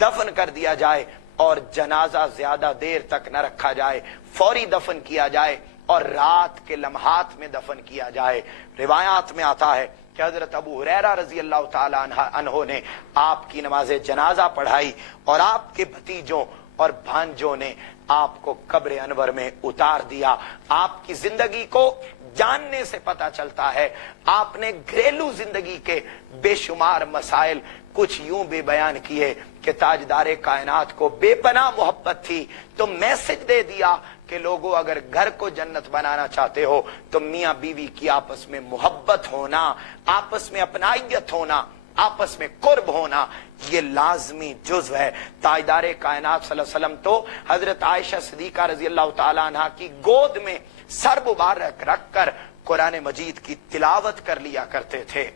دفن کر دیا جائے اور جنازہ زیادہ دیر تک نہ رکھا جائے، فوری دفن کیا جائے اور رات کے لمحات میں دفن کیا جائے۔ روایات میں آتا ہے کہ حضرت ابو ہریرہ رضی اللہ تعالیٰ عنہ نے آپ کی نماز جنازہ پڑھائی اور آپ کے بھتیجوں اور بھانجوں نے آپ کو قبر انور میں اتار دیا۔ آپ کی زندگی کو جاننے سے پتہ چلتا ہے آپ نے گھریلو زندگی کے بے شمار مسائل کچھ یوں بھی بیان کیے کہ تاجدار کائنات کو بے پناہ محبت تھی، تو میسج دے دیا کہ لوگوں اگر گھر کو جنت بنانا چاہتے ہو تو میاں بیوی کی آپس میں محبت ہونا، آپس میں اپنائیت ہونا، آپس میں قرب ہونا یہ لازمی جزو ہے۔ تاجدار کائنات صلی اللہ علیہ وسلم تو حضرت عائشہ صدیقہ رضی اللہ تعالیٰ عنہ کی گود میں سر مبارک رکھ کر قرآن مجید کی تلاوت کر لیا کرتے تھے۔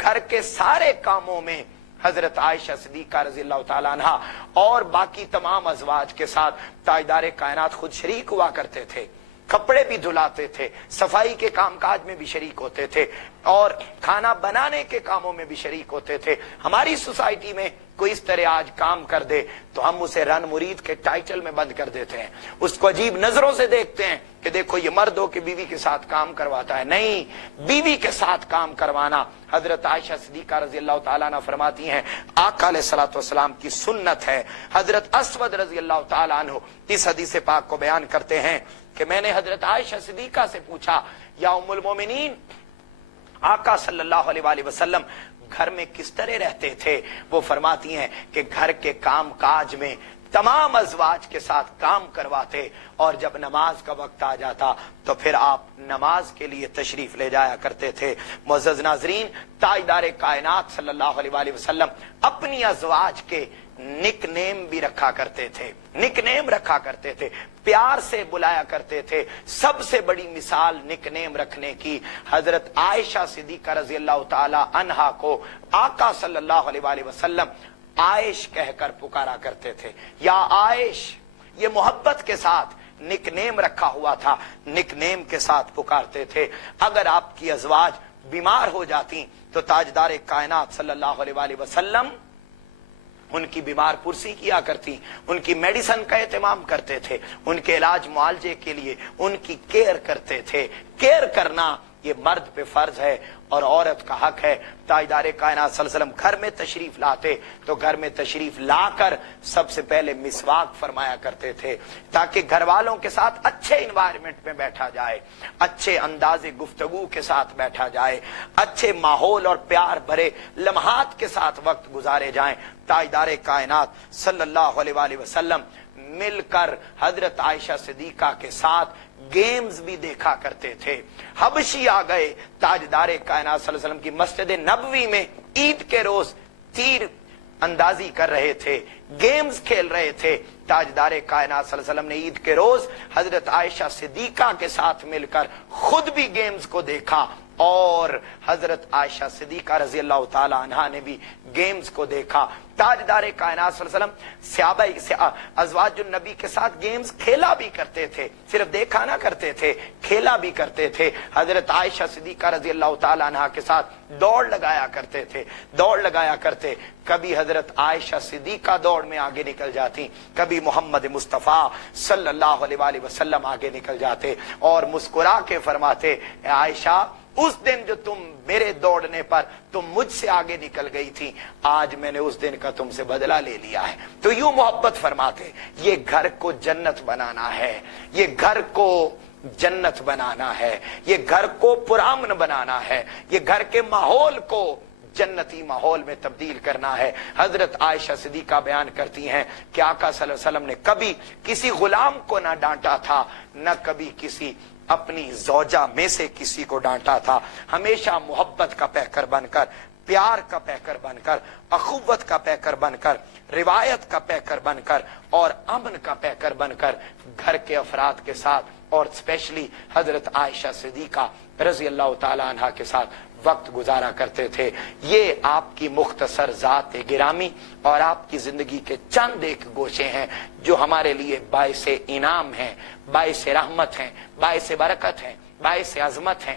گھر کے سارے کاموں میں حضرت عائشہ صدیقہ رضی اللہ تعالیٰ عنہ اور باقی تمام ازواج کے ساتھ تاجدار کائنات خود شریک ہوا کرتے تھے، کپڑے بھی دھلاتے تھے، صفائی کے کام کاج میں بھی شریک ہوتے تھے اور کھانا بنانے کے کاموں میں بھی شریک ہوتے تھے۔ ہماری سوسائٹی میں کوئی اس طرح آج کام کر دے تو ہم اسے رن مرید کے ٹائٹل میں بند کر دیتے ہیں، اس کو عجیب نظروں سے دیکھتے ہیں کہ دیکھو یہ مرد ہو کہ بیوی کے ساتھ کام کرواتا ہے۔ نہیں، بیوی کے ساتھ کام کروانا حضرت عائشہ صدیقہ رضی اللہ تعالیٰ عنہ فرماتی ہیں آقا علیہ الصلوۃ والسلام کی سنت ہے۔ حضرت اسود رضی اللہ تعالیٰ عنہ اس حدیث پاک کو بیان کرتے ہیں کہ میں نے حضرت عائشہ صدیقہ سے پوچھا یا ام المومنین آقا صلی اللہ علیہ وآلہ وسلم گھر میں کس طرح رہتے تھے؟ وہ فرماتی ہیں کہ گھر کے کام کاج میں تمام ازواج کے ساتھ کام کرواتے اور جب نماز کا وقت آ جاتا تو پھر آپ نماز کے لیے تشریف لے جایا کرتے تھے۔ معزز ناظرین، تاجدار کائنات صلی اللہ علیہ وآلہ وسلم اپنی ازواج کے نک نیم بھی رکھا کرتے تھے، پیار سے بلایا کرتے تھے۔ سب سے بڑی مثال نک نیم رکھنے کی حضرت عائشہ صدیقہ رضی اللہ تعالی عنہا کو آقا صلی اللہ علیہ وآلہ وسلم عائش کہہ کر پکارا کرتے تھے، یا عائش، یہ محبت کے ساتھ نک نیم رکھا ہوا تھا، نک نیم کے ساتھ پکارتے تھے۔ اگر آپ کی ازواج بیمار ہو جاتی تو تاجدار کائنات صلی اللہ علیہ وآلہ وسلم ان کی بیمار پرسی کیا کرتی، ان کی میڈیسن کا اہتمام کرتے تھے، ان کے علاج معالجے کے لیے ان کی کیئر کرتے تھے۔ کیئر کرنا یہ مرد پہ فرض ہے اور عورت کا حق ہے۔ تاجدار کائنات صلی اللہ علیہ وسلم گھر میں تشریف لاتے تو گھر میں تشریف لا کر سب سے پہلے مسواک فرمایا کرتے تھے تاکہ گھر والوں کے ساتھ اچھے انوائرمنٹ میں بیٹھا جائے، اچھے انداز گفتگو کے ساتھ بیٹھا جائے، اچھے ماحول اور پیار بھرے لمحات کے ساتھ وقت گزارے جائیں۔ تاجدار کائنات صلی اللہ علیہ وآلہ وسلم مل کر حضرت عائشہ صدیقہ کے ساتھ گیمز بھی دیکھا کرتے تھے۔ حبشی آ گئے تاجدار کائنات صلی اللہ علیہ وسلم کی مسجد نبوی میں عید کے روز تیر اندازی کر رہے تھے، گیمز کھیل رہے تھے۔ تاجدار کائنات صلی اللہ علیہ وسلم نے عید کے روز حضرت عائشہ صدیقہ کے ساتھ مل کر خود بھی گیمز کو دیکھا اور حضرت عائشہ صدیقہ رضی اللہ تعالی عنہا نے بھی گیمز کو دیکھا۔ تاجدار کائنات صلی اللہ علیہ وسلم صحابہ ازواج النبی کے ساتھ گیمز کھیلا بھی کرتے تھے، صرف دیکھا نہ کرتے تھے، کھیلا بھی کرتے تھے۔ حضرت عائشہ صدیقہ رضی اللہ تعالی عنہا کے ساتھ دوڑ لگایا کرتے۔ کبھی حضرت عائشہ صدیقہ دوڑ میں آگے نکل جاتی، کبھی محمد مصطفیٰ صلی اللہ علیہ وآلہ وسلم آگے نکل جاتے اور مسکرا کے فرماتے، اے عائشہ، اس دن جو تم میرے دوڑنے پر تم مجھ سے آگے نکل گئی تھی، آج میں نے اس دن کا تم سے بدلہ لے لیا ہے۔ تو یوں محبت فرماتے، یہ گھر کو جنت بنانا ہے، یہ گھر کو جنت بنانا ہے، یہ گھر کو پرامن بنانا ہے، یہ گھر کے ماحول کو جنتی ماحول میں تبدیل کرنا ہے۔ حضرت عائشہ صدیقہ بیان کرتی ہیں کہ آقا صلی اللہ علیہ وسلم نے کبھی کسی غلام کو نہ ڈانٹا تھا، نہ کبھی کسی اپنی زوجہ میں سے کسی کو ڈانٹا تھا۔ ہمیشہ محبت کا پیکر بن کر، پیار کا پیکر بن کر، اخوت کا پیکر بن کر، روایت کا پیکر بن کر اور امن کا پیکر بن کر گھر کے افراد کے ساتھ اور اسپیشلی حضرت عائشہ صدیقہ رضی اللہ تعالی عنہا کے ساتھ وقت گزارا کرتے تھے۔ یہ آپ کی مختصر ذات گرامی اور آپ کی زندگی کے چند ایک گوشے ہیں جو ہمارے لیے باعث انعام ہیں، باعث رحمت ہیں، باعث برکت ہیں، باعث عظمت ہیں۔